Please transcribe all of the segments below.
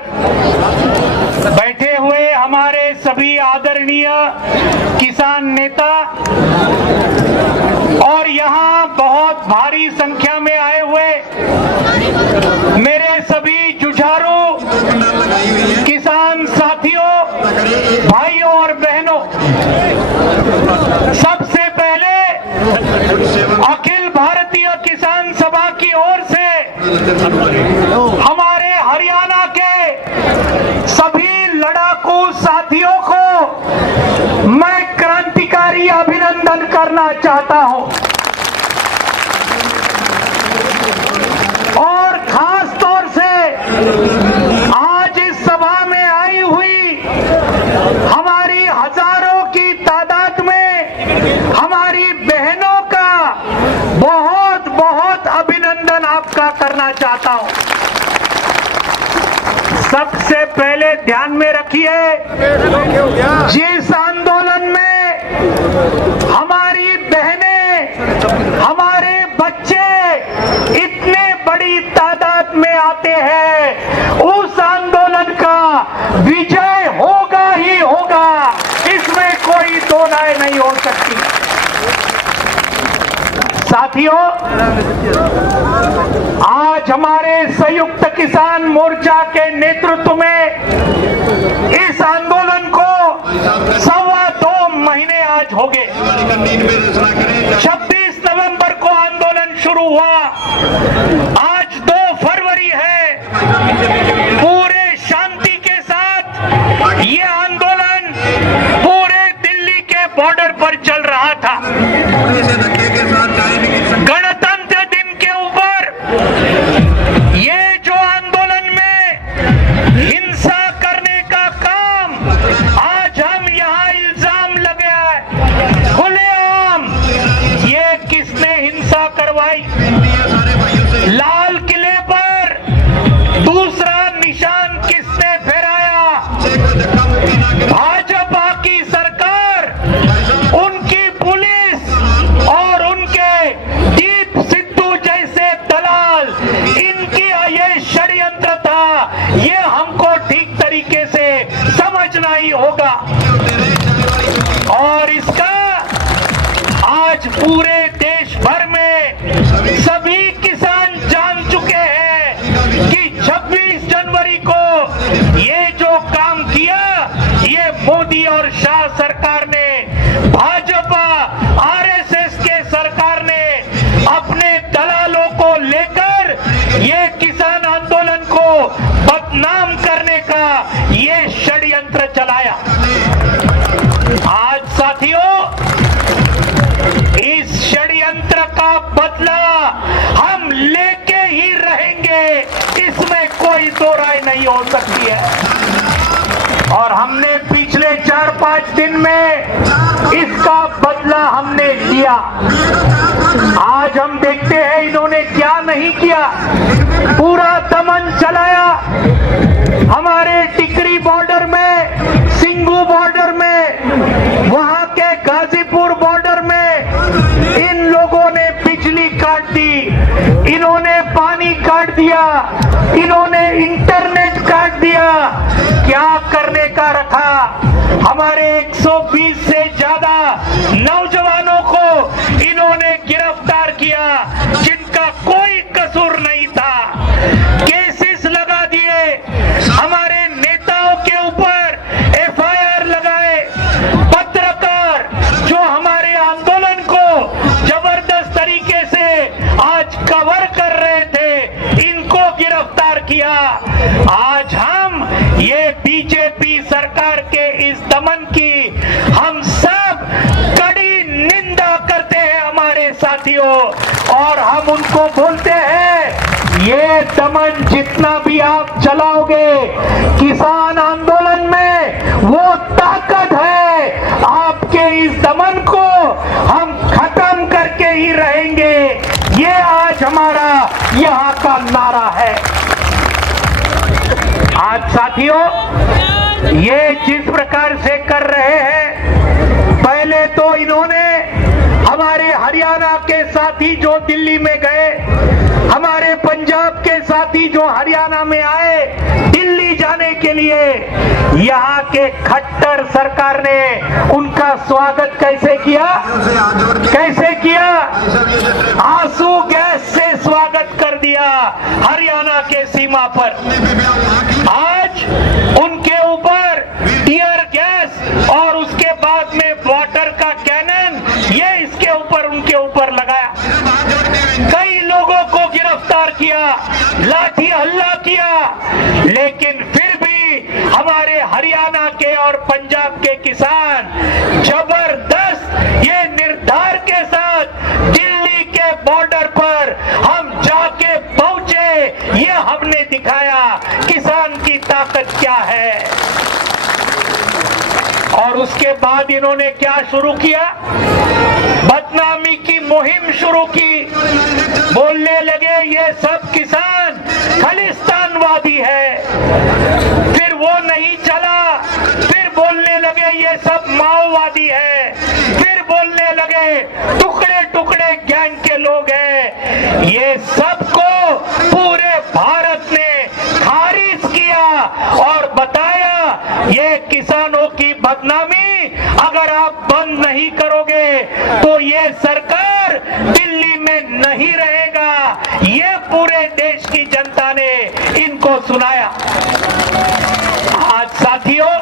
पर बैठे हुए हमारे सभी आदरणीय किसान नेता और यहाँ बहुत भारी संख्या में आए हुए मेरे सभी जुझारू किसान साथियों, भाइयों और बहनों, सबसे पहले अखिल भारतीय किसान सभा की ओर से हमारे हरियाणा के सभी लड़ाकू साथियों को मैं क्रांतिकारी अभिनंदन करना चाहता हूं और खास तौर से आज इस सभा में आई हुई हमारी हजारों की तादाद में हमारी बहनों का बहुत बहुत अभिनंदन आपका करना चाहता हूं। सबसे पहले ध्यान में रखिए, जिस आंदोलन में हमारी बहनें, हमारे बच्चे इतने बड़ी तादाद में आते हैं, उस आंदोलन का विजय होगा ही होगा, इसमें कोई दो राय नहीं हो सकती। साथियों, आज हमारे संयुक्त किसान मोर्चा के नेतृत्व में इस आंदोलन को 2.25 महीने आज हो गए। 26 नवंबर को आंदोलन शुरू हुआ, आज 2 फरवरी है। पूरे शांति के साथ ये आंदोलन पूरे दिल्ली के बॉर्डर पर चल रहा था। गणतंत्र दिन के ऊपर ये जो आंदोलन में हिंसा करने का काम आज हम यहाँ इल्जाम लगे है खुलेआम, ये किसने हिंसा करवाई? लाल किले पर दूसरा निशान किसने फहराया? भाजपा की सरकार, उनकी पुलिस और उनके दीप सिद्धू जैसे दलाल, इनकी ये षड्यंत्र था, ये हमको ठीक तरीके से समझना ही होगा। और इसका आज पूरे देश भर में सभी किसान जान चुके हैं कि 26 जनवरी को ये जो काम किया, ये मोदी और शाह सरकार ने, भाजपा आरएसएस के सरकार ने अपने दलालों को लेकर ये किसान आंदोलन को बदनाम करने का ये षड्यंत्र चलाया। आज साथियों, इस षड्यंत्र का बदला हम लेके ही रहेंगे, इसमें कोई दो राय नहीं हो सकती है। और हमने पिछले 4-5 दिन में इसका बदला हमने लिया। आज हम देखते हैं इन्होंने क्या नहीं किया। पूरा दमन चलाया हमारे टिकरी बॉर्डर में, सिंगू बॉर्डर में, वहां के गाजीपुर बॉर्डर में इन लोगों ने बिजली काट दी, इन्होंने पानी काट दिया, इन्होंने इंटरनेट काट दिया। क्या करने का रखा? हमारे 120 से ज्यादा नौजवानों को इन्होंने गिरफ्तार किया, जिनका कोई कसूर नहीं था। केसेस लगा दिए, हमारे नेताओं के ऊपर एफआईआर लगाए। पत्रकार जो हमारे आंदोलन को जबरदस्त तरीके से आज कवर कर रहे थे, इनको गिरफ्तार किया। आज हम ये बीजेपी सरकार के इस दमन की हम सब कड़ी निंदा करते हैं हमारे साथियों, और हम उनको बोलते हैं ये दमन जितना भी आप चलाओगे किसान आंदोलन में, वो ताकत है, आपके इस दमन को हम खत्म करके ही रहेंगे। ये आज हमारा यहाँ का नारा है। आज साथियों, ये जिस प्रकार से कर रहे हैं, पहले तो इन्होंने हमारे हरियाणा के साथी जो दिल्ली में गए, हमारे पंजाब के साथी जो हरियाणा में आए, दिल्ली जाने लिए यहाँ के खट्टर सरकार ने उनका स्वागत कैसे किया? आंसू गैस से स्वागत कर दिया हरियाणा के सीमा पर। आज उनके ऊपर टीयर गैस और उसके बाद में वाटर का कैनन ये इसके ऊपर उनके ऊपर लगाया। कई लोगों को गिरफ्तार किया, लाठी हल्ला किया, लेकिन फिर भी हमारे हरियाणा के और पंजाब के किसान जबरदस्त ये निर्धार के साथ दिल्ली के बॉर्डर पर हम जाके पहुंचे। ये हमने दिखाया किसान की ताकत क्या है। और उसके बाद इन्होंने क्या शुरू किया? बदनामी की मुहिम शुरू की। बोलने लगे ये सब किसान खालिस्तानवादी है। फिर वो नहीं चला, फिर बोलने लगे ये सब माओवादी है। फिर बोलने लगे टुकड़े टुकड़े गैंग के लोग हैं। ये सबको पूरे भारत ने खारिज किया और बताया ये किसानों की बदनामी अगर आप बंद नहीं करोगे तो ये सरकार दिल्ली में नहीं रहेगा। ये पूरे देश की जनता ने इनको सुनाया। आज साथियों,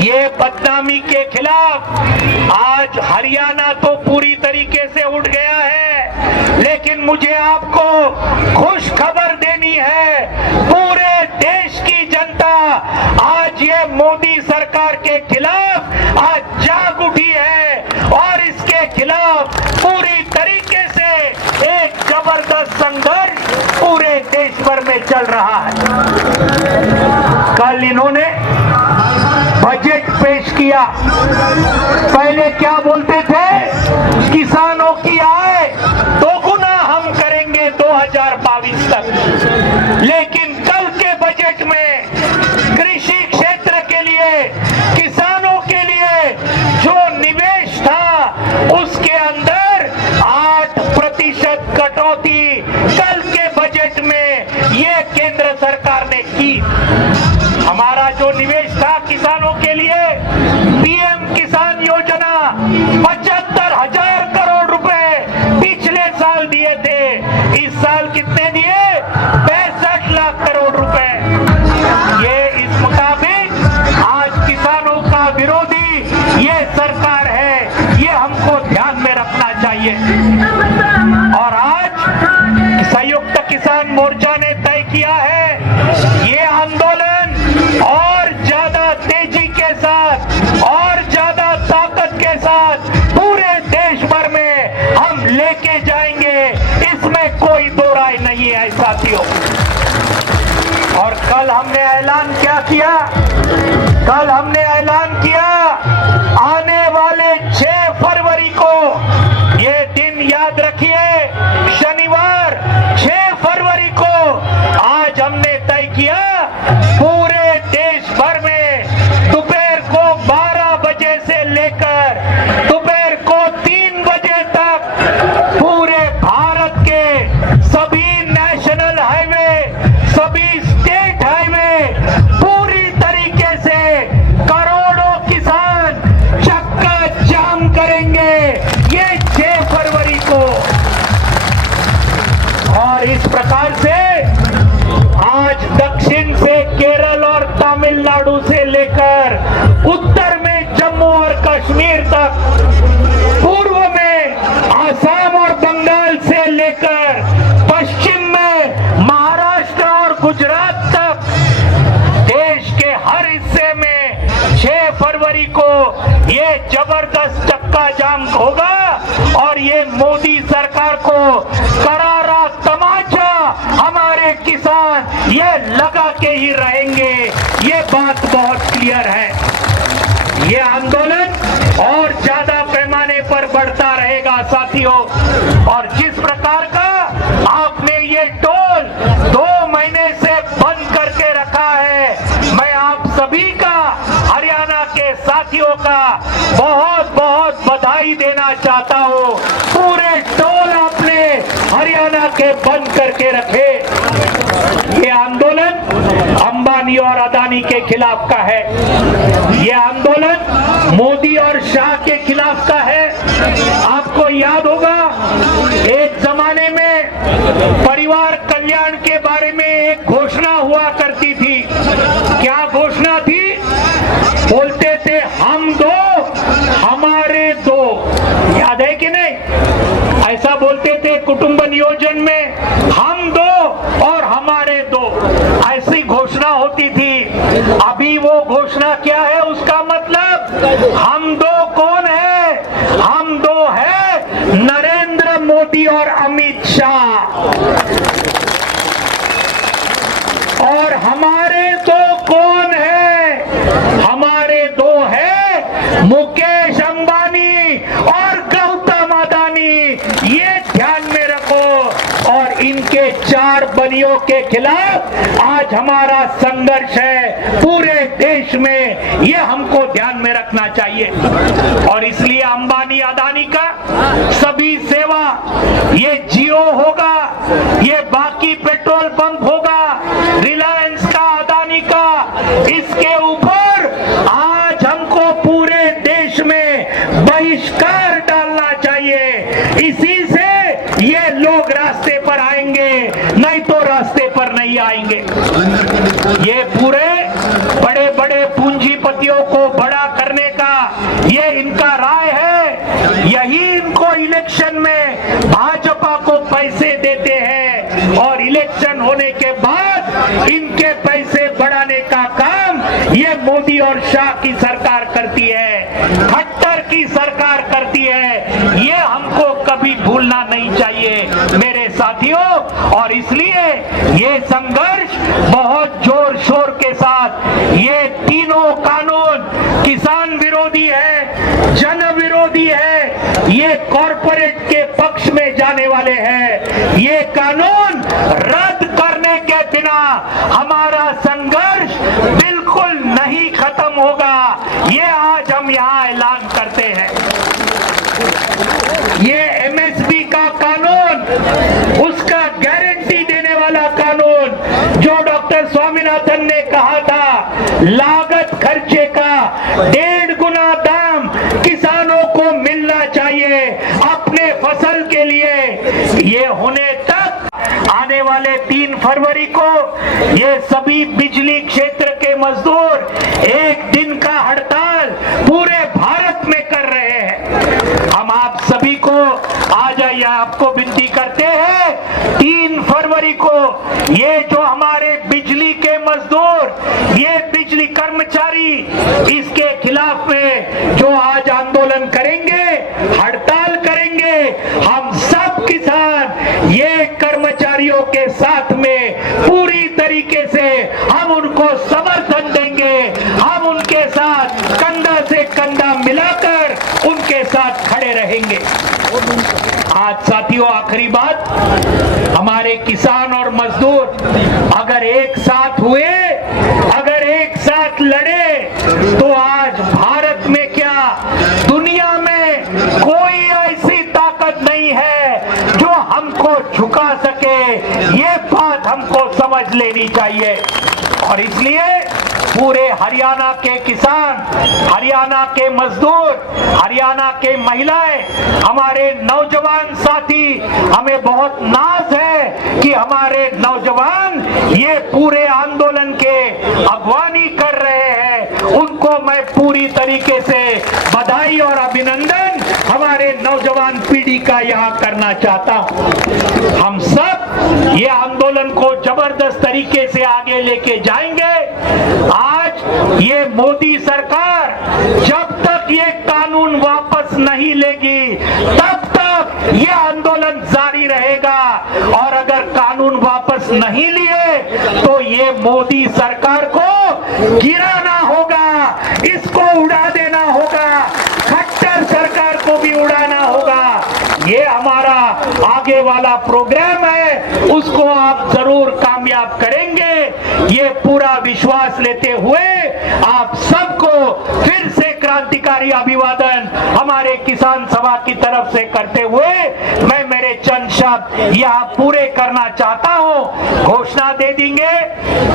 ये बदनामी के खिलाफ आज हरियाणा तो पूरी तरीके से उठ गया है, लेकिन मुझे आपको खुश खबर देनी है। पूरे देश की जनता आज ये मोदी सरकार के खिलाफ आज जाग उठी है और इसके खिलाफ पूरी तरीके से एक जबरदस्त संघर्ष पूरे देश भर में चल रहा है। कल इन्होंने बजट पेश किया। पहले क्या बोलते थे? किसानों की आय दोगुना हम करेंगे 2022 तक। लेकिन कल के बजट में कृषि क्षेत्र के लिए, किसानों के लिए जो निवेश था उसके अंदर 8% कटौती कल के बजट में ये केंद्र सरकार ने की। हमारा जो निवेश था किसानों के लिए, पीएम किसान योजना 75,000 करोड़ रुपए पिछले साल दिए थे। इस साल कितने दिए? 65 लाख करोड़ रुपए। ये इस मुताबिक आज किसानों का विरोधी ये सरकार है, ये हमको ध्यान में रखना चाहिए। और आज संयुक्त किसान मोर्चा ने तय किया है ये आंदोलन और ज्यादा तेजी के साथ और ज्यादा ताकत के साथ पूरे देश भर में हम लेके जाएंगे। इसमें कोई दो राय नहीं है साथियों। और कल हमने ऐलान क्या किया? कल हमने ऐलान किया आने वाले 6 फरवरी को, ये दिन याद रखिए, शनिवार 6 फरवरी को आज हमने तय किया पूरे देश भर में दोपहर को 12 बजे से लेकर दोपहर को 3 बजे तक पूरे भारत के सभी नेशनल हाईवे, सभी स्टेट हाईवे पूरी तरीके से करोड़ों किसान चक्का जाम करेंगे ये 6 फरवरी को। और इस प्रकार से आज दक्षिण से केरल और तमिलनाडु से लेकर उत्तर में जम्मू और कश्मीर तक, पूर्व में आसाम और बंगाल से लेकर पश्चिम में महाराष्ट्र और गुजरात तक देश के हर हिस्से में 6 फरवरी को ये जबरदस्त चक्का जाम होगा। और ये मोदी सरकार को करारा तमाचा हमारे किसान ये लगा के ही रहेंगे। ये बात बहुत क्लियर है। ये आंदोलन और ज्यादा पैमाने पर बढ़ता रहेगा साथियों। और जिस प्रकार का आपने ये टोल 2 महीने से बंद करके रखा है, मैं आप सभी का, हरियाणा के साथियों का बहुत बहुत बधाई देना चाहता हूं। पूरे टोल आपने हरियाणा के बंद करके रखे। ये आंदोलन अंबानी अंबानी और अदानी के खिलाफ का है। ये आंदोलन मोदी और शाह के खिलाफ का है। आपको याद होगा एक जमाने में परिवार कल्याण के बारे में एक घोषणा हुआ करती थी। क्या घोषणा थी? बोलते थे हम दो हमारे दो। याद है कि नहीं? ऐसा बोलते थे कुटुंब नियोजन में, हम दो और हमारे दो, ऐसी घोषणा होती थी। अभी वो घोषणा क्या है? उसका मतलब हम दो कौन है? हम दो है नरेंद्र मोदी और अमित शाह। और हमारे दो कौन है? हमारे दो है मुकेश अंबानी और गौतम अदानी। ये ध्यान में रखो। और इनके चार बनियों के खिलाफ आज हमारा संघर्ष है पूरे देश में। ये हमको ध्यान में रखना चाहिए। और इसलिए अंबानी अदानी का सभी सेवा, ये जियो होगा, ये बाकी पेट्रोल पंप होगा, रिलायंस का, अदानी का, इसके ऊपर आज हमको पूरे देश में बहिष्कार डालना चाहिए। इसी से ये लोग रास्ते पर आएंगे, नहीं तो रास्ते पर नहीं आएंगे। ये पूरे बड़े बड़े पूंजीपतियों को बड़ा करने का ये इनका राय है। यही इनको इलेक्शन में भाजपा को पैसे देते हैं और इलेक्शन होने के बाद इनके पैसे बढ़ाने का काम ये मोदी और शाह की सरकार करती है, खट्टर की सरकार करती है। ये हमको कभी भूलना नहीं चाहिए मेरे साथियों। और इसलिए ये संघर्ष बहुत जोर शोर के साथ, ये तीनों कानून किसान विरोधी है, जन विरोधी है, ये कॉरपोरेट के पक्ष में जाने वाले हैं। ये कानून रद्द करने के बिना हमारा संघर्ष बिल्कुल नहीं खत्म होगा। ये आज हम यहाँ ऐलान करते हैं। ये एमएसपी का कानून, उसका गारंटी देने वाला कानून, जो डॉक्टर स्वामीनाथन ने कहा था लागत खर्चे का 1.5 गुना दाम किसानों को मिलना चाहिए अपने फसल के लिए। ये होने तक आने वाले 3 फरवरी को ये सभी बिजली क्षेत्र के मजदूर एक दिन का हड़ताल पूरे भारत में कर रहे हैं। हम आप सभी को आ जाइए, आपको विनती करते हैं 3 फरवरी को ये जो हमारे बिजली के मजदूर, ये बिजली कर्मचारी, इसके खिलाफ में जो आज आंदोलन करेंगे, हड़ताल करेंगे, हम सब किसान ये कर्मचारियों के साथ में पूरी तरीके से हम उनको समर्थन देंगे। हम उनके साथ कंधा से कंधा मिलाकर उनके साथ खड़े रहेंगे। आज साथियों आखिरी बात, हमारे किसान और मजदूर अगर एक साथ हुए, अगर एक साथ लड़े, तो आज भारत में क्या दुनिया में कोई ऐसी ताकत नहीं है जो हमको झुका सके। ये बात हमको समझ लेनी चाहिए। और इसलिए पूरे हरियाणा के किसान, हरियाणा के मजदूर, हरियाणा के महिलाएं, हमारे नौजवान साथी, हमें बहुत नाज है कि हमारे नौजवान ये पूरे आंदोलन के अगवानी कर रहे हैं। उनको मैं पूरी तरीके से बधाई और अभिनंदन हमारे नौजवान पीढ़ी का यहाँ करना चाहता हूँ। हम सब ये आंदोलन को जबरदस्त तरीके से आगे लेके जाएंगे। आज ये मोदी सरकार जब तक ये कानून वापस नहीं लेगी, तब तक ये आंदोलन जारी रहेगा। और अगर कानून वापस नहीं लिए तो ये मोदी सरकार को गिराना होगा, इसको उड़ा देना होगा, खट्टर सरकार को भी उड़ाना होगा। ये हमारा आगे वाला प्रोग्राम है, उसको आप जरूर कामयाब करेंगे। ये पूरा विश्वास लेते हुए आप सबको फिर से क्रांतिकारी अभिवादन हमारे किसान सभा की तरफ से करते हुए मैं मेरे चंद शब्द यह पूरे करना चाहता हूं। घोषणा दे देंगे,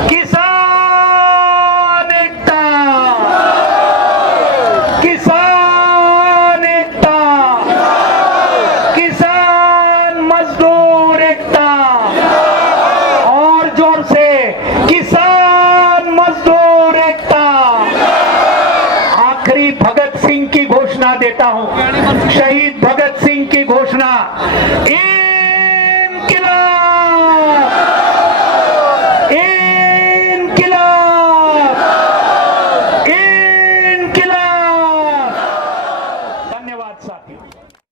किसान एकता, किसान एकता, किसान मजदूर एकता, और जोर से किसान मजदूर एकता। आखिरी भगत सिंह की घोषणा देता हूं। शहीद भगत